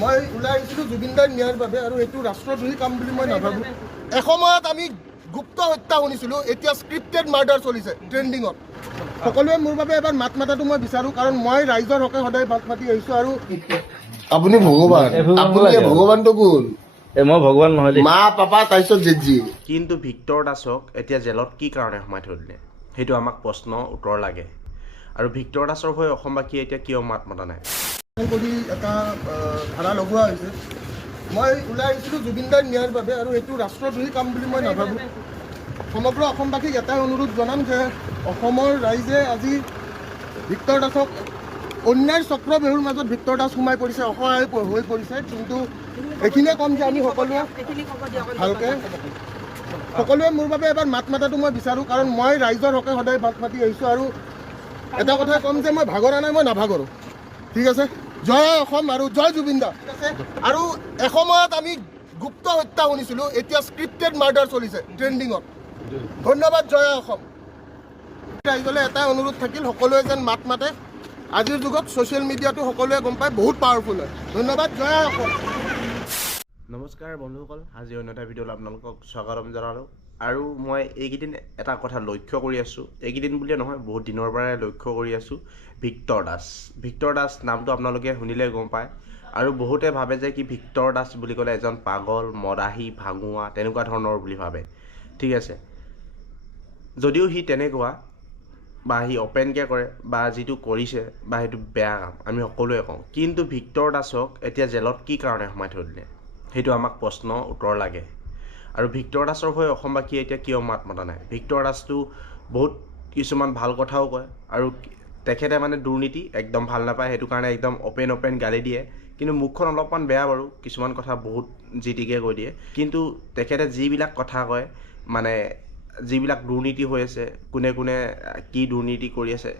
মই ওলাই আহিছিলোঁ জুবিন দাক নিয়াৰ বাবে আৰু এইটো ৰাষ্ট্ৰদ্ৰোহী কাম বুলি মই নাভাবোঁ। এসময়ত আমি গুপ্ত হত্যা শুনিছিলোঁ, এতিয়া স্ক্ৰিপ্টেড মাৰ্ডাৰ চলিছে ট্ৰেণ্ডিঙত। সকলোৱে মোৰ বাবে এবাৰ মাত মাতাটো মই বিচাৰোঁ, কাৰণ মই ৰাইজৰ হকে সদায় মাত মাতি আহিছোঁ। আৰু আপুনি ভগৱান, আপুনি ভগৱানটো কোন? মই ভগৱান নহয় দেই। মা পাপা তাৰপিছত জেজি। কিন্তু ভিক্টৰ দাসক এতিয়া জেলত কি কাৰণে সোমাই থৈ দিলে, সেইটো আমাক প্ৰশ্ন উত্তৰ লাগে। আৰু ভিক্টৰ দাসৰ হৈ অসমবাসীয়ে এতিয়া কিয় মাত মতা নাই? কৰি এটা ধাৰা লগোৱা হৈছে। মই ওলাই আহিছিলোঁ জুবিন দাক নিয়াৰ বাবে, আৰু এইটো ৰাষ্ট্ৰদ্ৰোহী কাম বুলি মই নাভাবোঁ। সমগ্ৰ অসমবাসীক এটাই অনুৰোধ জনাম যে অসমৰ ৰাইজে আজি ভিক্টৰ দাসক অন্যায় চক্ৰবেহুৰ মাজত ভিক্টৰ দাস সোমাই পৰিছে, অসহায় হৈ পৰিছে। কিন্তু এইখিনিয়ে ক'ম যে আমি সকলোৱে ভালকৈ সকলোৱে মোৰ বাবে এবাৰ মাত মাতাটো মই বিচাৰোঁ, কাৰণ মই ৰাইজৰ হকে সদায় মাত মাতি আহিছোঁ। আৰু এটা কথা ক'ম যে মই ভাগৰা নাই, মই নাভাগৰোঁ। ঠিক আছে, জয় অসম আৰু জয় জুবিন দা। ঠিক আছে, আৰু এসময়ত আমি গুপ্ত হত্যা শুনিছিলোঁ, এতিয়া স্ক্ৰিপ্টেড মাৰ্ডাৰ চলিছে ট্ৰেণ্ডিঙত। ধন্যবাদ, জয় অসম। ৰাইজলৈ এটাই অনুৰোধ থাকিল, সকলোৱে যেন মাত মাতে। আজিৰ যুগত ছ'চিয়েল মিডিয়াটো সকলোৱে গম পায় বহুত পাৱাৰফুল হয়। ধন্যবাদ, জয় অসম। নমস্কাৰ বন্ধুসকল, আজি অন্য এটা ভিডিঅ'ত আপোনালোকক স্বাগতম জনালোঁ। আৰু মই এইকেইদিন এটা কথা লক্ষ্য কৰি আছোঁ, এইকেইদিন বুলিয়ে নহয় বহুত দিনৰ পৰাই লক্ষ্য কৰি আছোঁ, ভিক্টৰ দাস। ভিক্টৰ দাস নামটো আপোনালোকে শুনিলে গম পায়। আৰু বহুতে ভাবে যে কি ভিক্টৰ দাস বুলি ক'লে এজন পাগল, মদাহী, ভাঙুৱা তেনেকুৱা ধৰণৰ বুলি ভাবে। ঠিক আছে, যদিও সি তেনেকুৱা বা সি অপেনকৈ কৰে বা যিটো কৰিছে বা সেইটো বেয়া কাম, আমি সকলোৱে কওঁ। কিন্তু ভিক্টৰ দাসক এতিয়া জেলত কি কাৰণে সোমাই থৈ দিলে, সেইটো আমাক প্ৰশ্ন উত্তৰ লাগে। আৰু ভিক্টৰ দাসৰ হৈ অসমবাসীয়ে এতিয়া কিয় মাত মতা নাই? ভিক্টৰ দাসটো বহুত কিছুমান ভাল কথাও কয়, আৰু তেখেতে মানে দুৰ্নীতি একদম ভাল নাপায়, সেইটো কাৰণে একদম অপেন গালি দিয়ে। কিন্তু মুখখন অলপমান বেয়া বাৰু, কিছুমান কথা বহুত জিটিকে কৈ দিয়ে। কিন্তু তেখেতে যিবিলাক কথা কয়, মানে যিবিলাক দুৰ্নীতি হৈ আছে, কোনে কোনে কি দুৰ্নীতি কৰি আছে,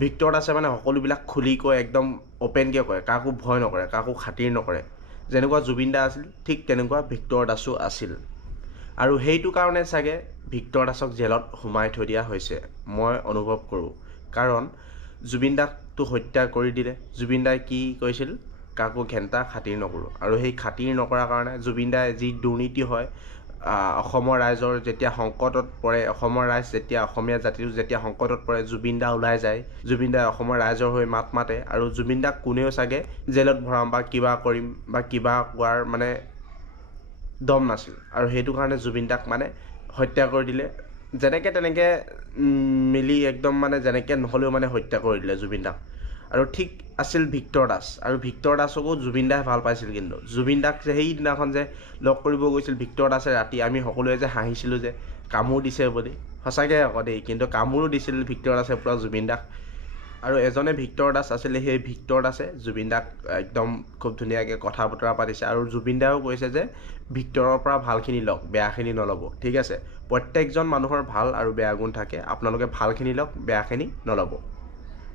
ভিক্টৰ দাসে মানে সকলোবিলাক খুলি কয়, একদম অপেনকৈ কয়, কাকো ভয় নকৰে, কাকো খাতিৰ নকৰে। যেনেকুৱা জুবিন দা আছিল, ঠিক তেনেকুৱা ভিক্টৰ দাসো আছিল। আৰু সেইটো কাৰণে চাগে ভিক্টৰ দাসক জেলত সোমাই থৈ দিয়া হৈছে, মই অনুভৱ কৰোঁ। কাৰণ জুবিন দাকটো হত্যা কৰি দিলে। জুবিন দাই কি কৈছিল, কাকো ঘেণ্টা খাতিৰ নকৰোঁ। আৰু সেই খাতিৰ নকৰাৰ কাৰণে জুবিন দাই যি দুৰ্নীতি হয়, অসমৰ ৰাইজৰ যেতিয়া সংকটত পৰে, অসমৰ ৰাইজ যেতিয়া, অসমীয়া জাতিটো যেতিয়া সংকটত পৰে, জুবিন দা ওলাই যায়, জুবিন দাই অসমৰ ৰাইজৰ হৈ মাত মাতে। আৰু জুবিন দাক কোনেও চাগে জেলত ভৰাম বা কিবা কৰিম বা কিবা কোৱাৰ মানে দম নাছিল। আৰু সেইটো কাৰণে জুবিন দাক মানে হত্যা কৰি দিলে, যেনেকৈ তেনেকৈ মিলি একদম মানে যেনেকৈ নহ'লেও মানে হত্যা কৰি দিলে জুবিন দাক। আৰু ঠিক আছিল ভিক্টৰ দাস, আৰু ভিক্টৰ দাসকো জুবিন দাই ভাল পাইছিল। কিন্তু জুবিন দাক যে সেইদিনাখন যে লগ কৰিব গৈছিল ভিক্টৰ দাসে ৰাতি, আমি সকলোৱে যে হাঁহিছিলোঁ যে কামোৰ দিছে বুলি, সঁচাকৈ আকৌ দেই, কিন্তু কামোৰো দিছিল ভিক্টৰ দাসে পূৰা জুবিন দাক। আৰু এজনে ভিক্টৰ দাস আছিলে, সেই ভিক্টৰ দাসে জুবিন দাক একদম খুব ধুনীয়াকৈ কথা বতৰা পাতিছে। আৰু জুবিন দাও কৈছে যে ভিক্টৰৰ পৰা ভালখিনি লওক, বেয়াখিনি নল'ব। ঠিক আছে, প্ৰত্যেকজন মানুহৰ ভাল আৰু বেয়া গুণ থাকে, আপোনালোকে ভালখিনি লওক, বেয়াখিনি নল'ব,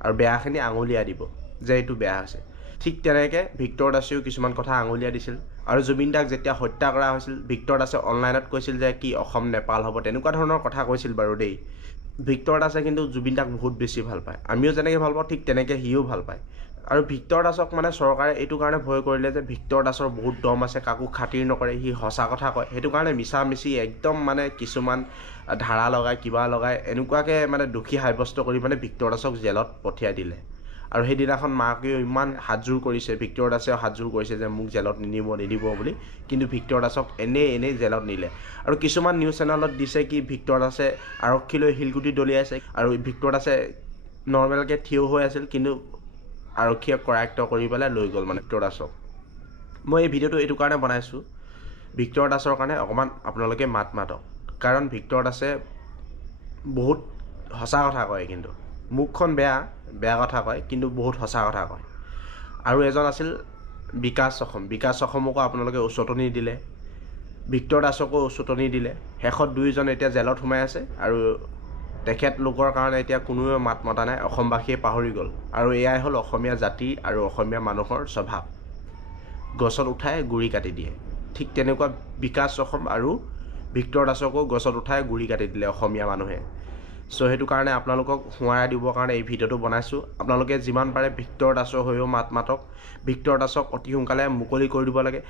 আৰু বেয়াখিনি আঙুলিয়াই দিব যে এইটো বেয়া হৈছে। ঠিক তেনেকৈ ভিক্টৰ দাসেও কিছুমান কথা আঙুলিয়াই দিছিল। আৰু জুবিন দাক যেতিয়া হত্যা কৰা হৈছিল, ভিক্টৰ দাসে অনলাইনত কৈছিল যে কি অসম নেপাল হ'ব, তেনেকুৱা ধৰণৰ কথা কৈছিল বাৰু দেই। ভিক্টৰ দাসে কিন্তু জুবিন দাক বহুত বেছি ভাল পায়, আমিও যেনেকৈ ভাল পাওঁ ঠিক তেনেকৈ সিও ভাল পায়। আৰু ভিক্টৰ দাসক মানে চৰকাৰে এইটো কাৰণে ভয় কৰিলে যে ভিক্টৰ দাসৰ বহুত দম আছে, কাকো খাতিৰ নকৰে, সি সঁচা কথা কয়। সেইটো কাৰণে মিছা মিছি একদম মানে কিছুমান ধাৰা লগাই কিবা লগাই এনেকুৱাকৈ মানে দোষী সাব্যস্ত কৰি মানে ভিক্টৰ দাসক জেলত পঠিয়াই দিলে। আৰু সেইদিনাখন মাকেও ইমান হাতযোৰ কৰিছে, ভিক্টৰ দাসেও হাতযোৰ কৰিছে যে মোক জেলত নিদিব বুলি। কিন্তু ভিক্টৰ দাসক এনেই জেলত নিলে। আৰু কিছুমান নিউজ চেনেলত দিছে কি ভিক্টৰ দাসে আৰক্ষীলৈ শিলগুটি দলিয়াইছে, আৰু ভিক্টৰ দাসে নৰ্মেলকৈ থিয় হৈ আছিল, কিন্তু আৰক্ষীয়ে কৰায়ত্ব কৰি পেলাই লৈ গ'ল মানে ভিক্টৰ দাসক। মই এই ভিডিঅ'টো এইটো কাৰণে বনাইছোঁ, ভিক্টৰ দাসৰ কাৰণে অকণমান আপোনালোকে মাত মাতক। কাৰণ ভিক্টৰ দাসে বহুত সঁচা কথা কয়, কিন্তু মুখখন বেয়া কথা কয়, কিন্তু বহুত সঁচা কথা কয়। আৰু এজন আছিল বিকাশ অসমকো আপোনালোকে উচতনি দিলে, ভিক্টৰ দাসকো উচতনি দিলে। শেষত দুয়োজন এতিয়া জেলত সোমাই আছে, আৰু তেখেতলোকৰ কাৰণে এতিয়া কোনোৱে মাত মতা নাই, অসমবাসীয়ে পাহৰি গ'ল। আৰু এয়াই হ'ল অসমীয়া জাতি আৰু অসমীয়া মানুহৰ স্বভাৱ, গছত উঠাই গুৰি কাটি দিয়ে। ঠিক তেনেকুৱা বিকাশ অসম আৰু ভিক্টৰ দাসকো গছত উঠাই গুৰি কাটি দিলে অসমীয়া মানুহে। চ' সেইটো কাৰণে আপোনালোকক সোঁৱৰাই দিবৰ কাৰণে এই ভিডিঅ'টো বনাইছোঁ। আপোনালোকে যিমান পাৰে ভিক্টৰ দাসৰ হৈও মাতক। ভিক্টৰ দাসক অতি সোনকালে মুকলি কৰি দিব লাগে।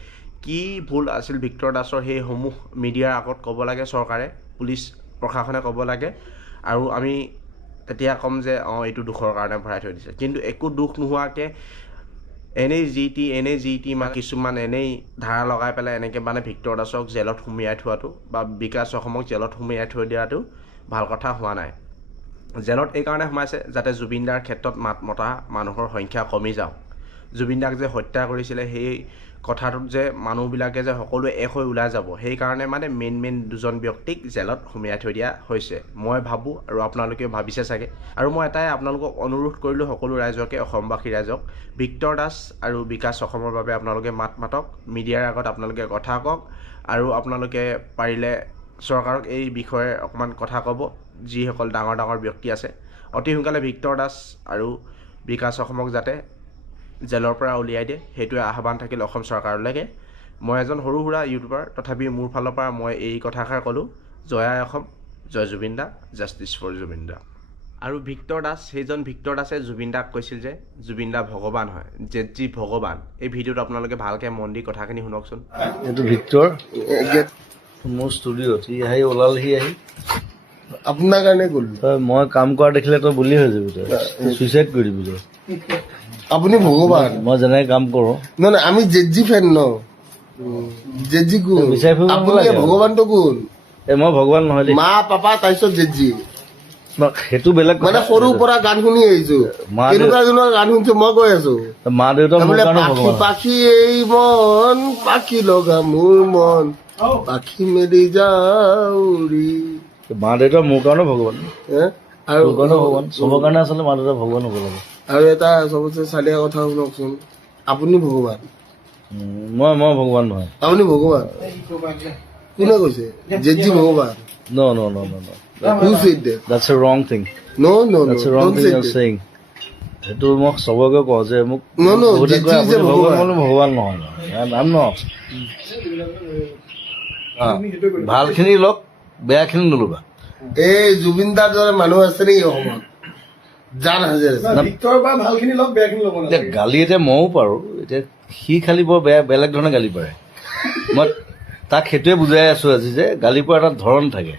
কি ভুল আছিল ভিক্টৰ দাসৰ সেইসমূহ মিডিয়াৰ আগত ক'ব লাগে চৰকাৰে, পুলিচ প্ৰশাসনে ক'ব লাগে, আৰু আমি তেতিয়া ক'ম যে এইটো দুখৰ কাৰণে ভৰাই থৈ দিছে। কিন্তু একো দুখ নোহোৱাকৈ এনেই যি টি কিছুমান এনেই ধাৰা লগাই পেলাই এনেকৈ মানে ভিক্টৰ দাসক জেলত সুমিয়াই থোৱাটো বা বিকাশ অসমক জেলত সুমিয়াই থৈ দিয়াটো ভাল কথা হোৱা নাই। জেলত এইকাৰণে সোমাইছে যাতে জুবিন দাৰ ক্ষেত্ৰত মাত মতা মানুহৰ সংখ্যা কমি যাওক। জুবিন দাক যে হত্যা কৰিছিলে সেই কথাটোত যে মানুহবিলাকে যে সকলোৱে এক হৈ ওলাই যাব, সেইকাৰণে মানে মেইন দুজন ব্যক্তিক জেলত সুমিয়াই থৈ দিয়া হৈছে মই ভাবোঁ, আৰু আপোনালোকেও ভাবিছে চাগে। আৰু মই এটাই আপোনালোকক অনুৰোধ কৰিলোঁ সকলো ৰাইজকে, অসমবাসী ৰাইজক, ভিক্টৰ দাস আৰু বিকাশ অসমৰ বাবে আপোনালোকে মাতক, মিডিয়াৰ আগত আপোনালোকে কথা কওক, আৰু আপোনালোকে পাৰিলে চৰকাৰক এই বিষয়ে অকণমান কথা ক'ব। যিসকল ডাঙৰ ব্যক্তি আছে অতি সোনকালে ভিক্টৰ দাস আৰু বিকাশ অসমক যাতে জেলৰ পৰা উলিয়াই দিয়ে, সেইটোৱে আহ্বান থাকিল অসম চৰকাৰলৈকে। মই এজন সৰু সুৰা ইউটিউবাৰ, তথাপি মোৰ ফালৰ পৰা মই এই কথাষাৰ ক'লোঁ, জয় আই অসম, জয় জুবিন দা, জাষ্টিছ ফৰ জুবিন দা। আৰু ভিক্টৰ দাস, সেইজন ভিক্টৰ দাসে জুবিন দাক কৈছিল যে জুবিন দা ভগৱান হয়, জেজি ভগৱান। এই ভিডিঅ'টো আপোনালোকে ভালকৈ মন দি কথাখিনি শুনকচোন। এইটো ভিক্টৰ মোৰ ষ্টুডিঅ'ত সি আহি ওলালহি আহি আপোনাৰ কাৰণে গ'লো। তই মই কাম কৰা দেখিলে তই বুলি হৈ যাবি, তই চুইচাইড কৰি দিবি তই। আপুনি ভগৱান। মই যেনেকৈ কাম কৰোঁ নহয় আমি জেজি ফেন ন, জেজি কোন? বিচাৰি ফুৰিব আপুনি নালাগে। ভগৱানটো কোন? মই ভগৱান নহয় দেই, মা পাপা তাৰপিছত জেজি। সেইটো বেলেগ মানে কথা। সৰুৰ পৰা গান শুনি আহিছো, মা কেনেকুৱা গান শুনিছো মই কৈ আছো। মা দেউতা মোৰ কাৰণে পাখি ভগৱান। পাখি এই মন, পাখি লগা মোৰ মন, পাখি মেলি যাউৰি। মা দেউতা মোৰ কাৰণে ভগৱান, আৰু তোৰ কাৰণে ভগৱান, চবৰ কাৰণে আচলতে মা দেউতা ভগৱান হ'ব লাগে। আৰু এটা চবতছে চালিয়া কথা শুনকচোন, আপুনি ভগৱান। মই ভগৱান নহয়। আপুনি ভগৱান কোনে কৈছে? জেজি ভগৱান। No, no, no, no, no. Who said that? That's a wrong thing. No, no, no. That's a wrong Don't thing say you're that. saying. সেইটো মই চবকে কওঁ যে মোক No, no, বহুতে কয় Jesus আপুনি ভগৱান। ভগৱান, ভগৱান নহয়। I'm not. ভালখিনি লওক, বেয়াখিনি নল'বা। এই জুবিন দাৰ দৰে মানুহ আছে নেকি অসমত? জান হাজাৰ আছে। এতিয়া গালি এতিয়া ময়ো পাৰোঁ, এতিয়া সি খালি বৰ বেলেগ ধৰণে গালি পাৰে। মই তাক সেইটোৱে বুজাই আছোঁ আজি যে গালি পৰা এটা ধৰণ থাকে।